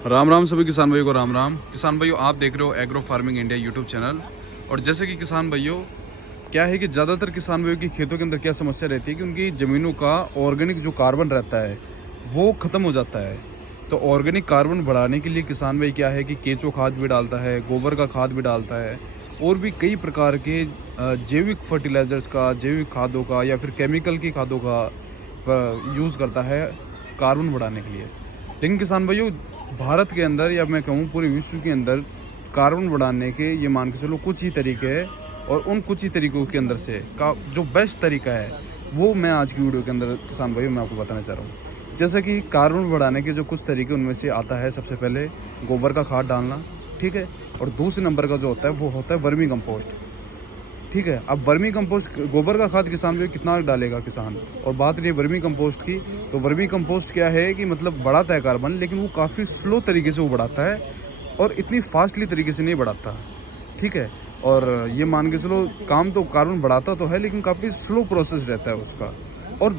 राम राम सभी किसान भाइयों को राम राम। किसान भाइयों, आप देख रहे हो agro farming India YouTube channel. और जैसे कि किसान भाइयों, क्या है कि ज़्यादातर किसान भाइयों की खेतों के अंदर क्या समस्या रहती है कि उनकी ज़मीनों का ऑर्गेनिक जो कार्बन रहता है वो ख़त्म हो जाता है। तो ऑर्गेनिक कार्बन बढ़ाने के लिए किसान भाई क्या है कि केंचुआ खाद भी डालता है, गोबर का खाद भी डालता है, और भी कई प्रकार के जैविक फर्टिलाइज़र्स का, जैविक खादों का या फिर केमिकल की खादों का यूज़ करता है कार्बन बढ़ाने के लिए। लेकिन किसान भाइयों, भारत के अंदर या मैं कहूँ पूरे विश्व के अंदर कार्बन बढ़ाने के ये मान के चलो कुछ ही तरीके हैं, और उन कुछ ही तरीकों के अंदर से का जो बेस्ट तरीका है वो मैं आज की वीडियो के अंदर किसान भाइयों मैं आपको बताना चाह रहा हूँ। जैसे कि कार्बन बढ़ाने के जो कुछ तरीके उनमें से आता है सबसे पहले गोबर का खाद डालना, ठीक है। और दूसरे नंबर का जो होता है वो होता है वर्मी कंपोस्ट, ठीक है। अब वर्मी कंपोस्ट, गोबर का खाद किसान भी कितना डालेगा किसान, और बात रही वर्मी कंपोस्ट की, तो वर्मी कंपोस्ट क्या है कि मतलब बढ़ाता है कार्बन, लेकिन वो काफ़ी स्लो तरीके से वो बढ़ाता है और इतनी फास्टली तरीके से नहीं बढ़ाता, ठीक है। और ये मान के चलो काम तो कार्बन बढ़ाता तो है, लेकिन काफ़ी स्लो प्रोसेस रहता है उसका। और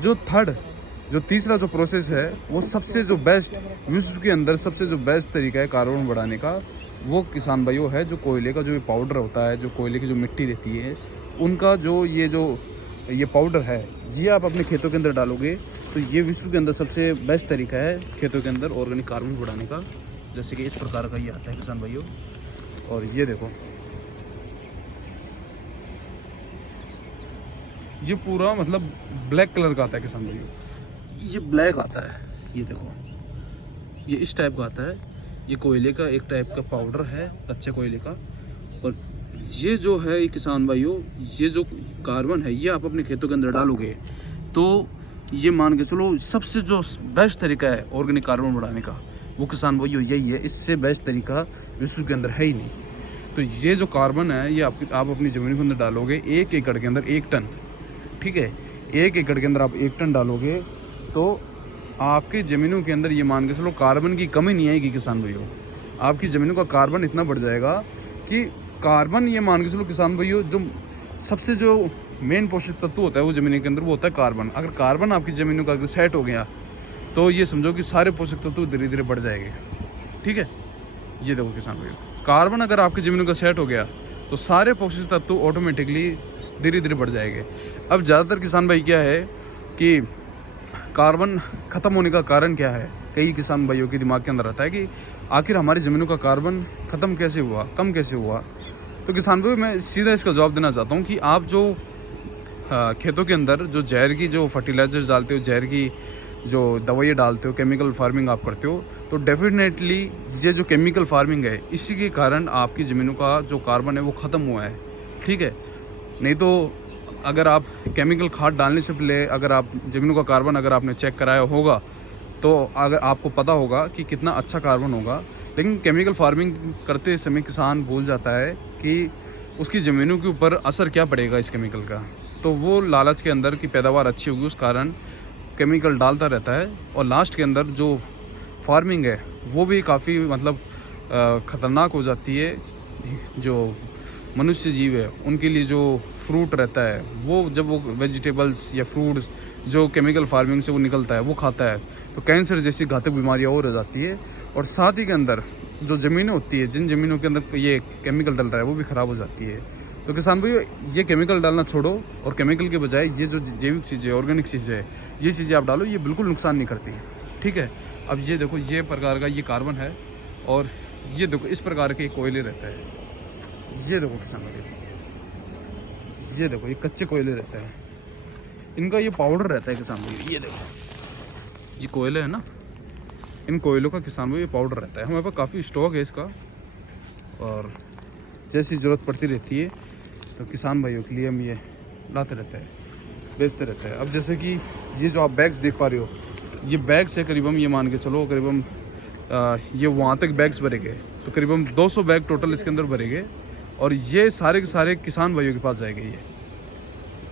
जो तीसरा जो प्रोसेस है वो सबसे जो बेस्ट, विश्व के अंदर सबसे जो बेस्ट तरीका है कार्बन बढ़ाने का, वो किसान भाइयों है जो कोयले का जो पाउडर होता है, जो कोयले की जो मिट्टी रहती है उनका जो ये पाउडर है, ये आप अपने खेतों के अंदर डालोगे तो ये विश्व के अंदर सबसे बेस्ट तरीका है खेतों के अंदर ऑर्गेनिक कार्बन बढ़ाने का। जैसे कि इस प्रकार का ये आता है किसान भाइयों, और ये देखो, ये पूरा मतलब ब्लैक कलर का आता है किसान भाइयों, ये ब्लैक आता है, ये देखो, ये इस टाइप का आता है। ये कोयले का एक टाइप का पाउडर है, कच्चे कोयले का। और ये जो है किसान भाइयों, ये जो कार्बन है ये आप अपने खेतों के अंदर डालोगे तो ये मान के चलो सबसे जो बेस्ट तरीका है ऑर्गेनिक कार्बन बढ़ाने का, वो किसान भाइयों यही है। इससे बेस्ट तरीका विश्व के अंदर है ही नहीं। तो ये जो कार्बन है ये आप अपनी ज़मीन के अंदर डालोगे 1 एकड़ के अंदर 1 टन, ठीक है। 1 एकड़ के अंदर आप 1 टन डालोगे तो आपकी ज़मीनों के अंदर ये मान के चलो कार्बन की कमी नहीं आएगी किसान भाइयों। आपकी ज़मीनों का कार्बन इतना बढ़ जाएगा कि कार्बन, ये मान के चलो किसान भाइयों, जो सबसे जो मेन पोषक तत्व होता है वो ज़मीन के अंदर वो होता है कार्बन। अगर कार्बन आपकी ज़मीनों का अगर सेट हो गया तो ये समझो कि सारे पोषक तत्व धीरे धीरे बढ़ जाएंगे, ठीक है। ये देखो किसान भाइयों, कार्बन अगर आपकी ज़मीनों का सेट हो गया तो सारे पोषक तत्व ऑटोमेटिकली धीरे धीरे बढ़ जाएंगे। अब ज़्यादातर किसान भाई क्या है कि कार्बन ख़त्म होने का कारण क्या है, कई किसान भाइयों के दिमाग के अंदर रहता है कि आखिर हमारी ज़मीनों का कार्बन ख़त्म कैसे हुआ, कम कैसे हुआ। तो किसान भाई मैं सीधा इसका जवाब देना चाहता हूँ कि आप जो खेतों के अंदर जो जहर की जो फर्टिलाइजर्स डालते हो, जहर की जो दवाइयाँ डालते हो, केमिकल फार्मिंग आप करते हो, तो डेफिनेटली ये जो केमिकल फार्मिंग है इसी के कारण आपकी ज़मीनों का जो कार्बन है वो ख़त्म हुआ है, ठीक है। नहीं तो अगर आप केमिकल खाद डालने से पहले अगर आप ज़मीनों का कार्बन अगर आपने चेक कराया होगा तो अगर आपको पता होगा कि कितना अच्छा कार्बन होगा। लेकिन केमिकल फार्मिंग करते समय किसान भूल जाता है कि उसकी ज़मीनों के ऊपर असर क्या पड़ेगा इस केमिकल का। तो वो लालच के अंदर की पैदावार अच्छी होगी उस कारण केमिकल डालता रहता है, और लास्ट के अंदर जो फार्मिंग है वो भी काफ़ी मतलब ख़तरनाक हो जाती है। जो मनुष्य जीव है उनके लिए जो फ्रूट रहता है, वो जब वो वेजिटेबल्स या फ्रूट्स जो केमिकल फार्मिंग से वो निकलता है वो खाता है तो कैंसर जैसी घातक बीमारियाँ और हो जाती है। और साथ ही के अंदर जो ज़मीनें होती है, जिन ज़मीनों के अंदर ये केमिकल डल रहा है वो भी ख़राब हो जाती है। तो किसान भाई ये केमिकल डालना छोड़ो और केमिकल के बजाय ये जो जैविक चीज़ें, ऑर्गेनिक चीज़ें है, ये चीज़ें आप डालो, ये बिल्कुल नुकसान नहीं करती, ठीक है। अब ये देखो, ये प्रकार का ये कार्बन है, और ये देखो इस प्रकार के कोयले रहता है। ये देखो किसान भाई, ये देखो ये कच्चे कोयले रहते हैं, इनका ये पाउडर रहता है किसान भाई। ये देखो ये कोयले है ना, इन कोयलों का किसान भाई ये पाउडर रहता है। हमारे पास काफ़ी स्टॉक है इसका, और जैसी ज़रूरत पड़ती रहती है तो किसान भाइयों के लिए हम ये लाते रहते हैं, बेचते रहते हैं। अब जैसे कि ये जो आप बैग्स देख पा रहे हो, ये बैग्स है करीबन, ये मान के चलो करीबन ये वहाँ तक बैग्स भरे गए, तो करीबन 200 बैग टोटल इसके अंदर भरे गए, और ये सारे के सारे किसान भाइयों के पास जाएंगे।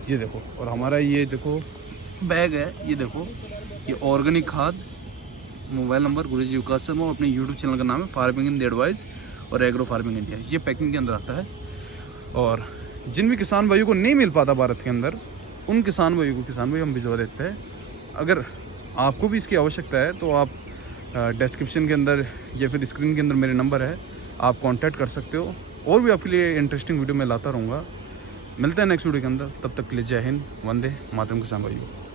ये देखो, और हमारा ये देखो बैग है, ये देखो ये ऑर्गेनिक खाद। मोबाइल नंबर गुरुजी विकास शर्मा, अपने यूट्यूब चैनल का नाम है फार्मिंग इन द एडवाइस और एग्रो फार्मिंग इंडिया। ये पैकिंग के अंदर आता है, और जिन भी किसान भाइयों को नहीं मिल पाता भारत के अंदर, उन किसान भाइयों को किसान भाई हम भिजवा देते हैं। अगर आपको भी इसकी आवश्यकता है तो आप डिस्क्रिप्शन के अंदर या फिर स्क्रीन के अंदर मेरे नंबर है, आप कांटेक्ट कर सकते हो। और भी आपके लिए इंटरेस्टिंग वीडियो मैं लाता रहूँगा। मिलते हैं नेक्स्ट वीडियो के अंदर, तब तक के लिए जय हिंद, वंदे मातरम किसान भाइयों।